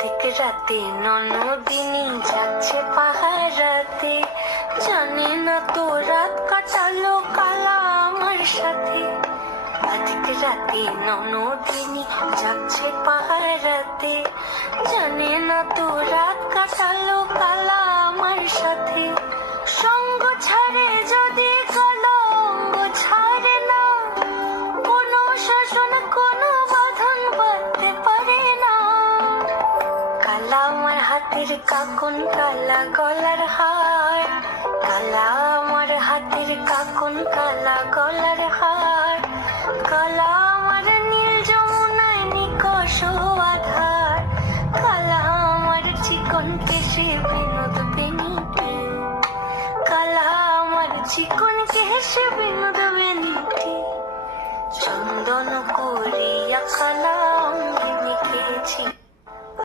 অধিক রাতে ননদিনী যাচ্ছে পাহারাতে, জানে না তো রাত কাটালো কালা আমার সাথে। অধিক রাতে ননদিনী যাচ্ছে পাহারাতে, জানে না তো রাত কাটালো কালা আমার সাথে। সঙ্গ ছাড়ে যদি কলঙ্গ ছাড়ে না, কোনো শাসন কোনো বাঁধন বাঁধতে পারে না। কালা আমার হাতের কাকন কালা গলার হার, কালা আমার হাতের কাকন কালা গলার হার, কালা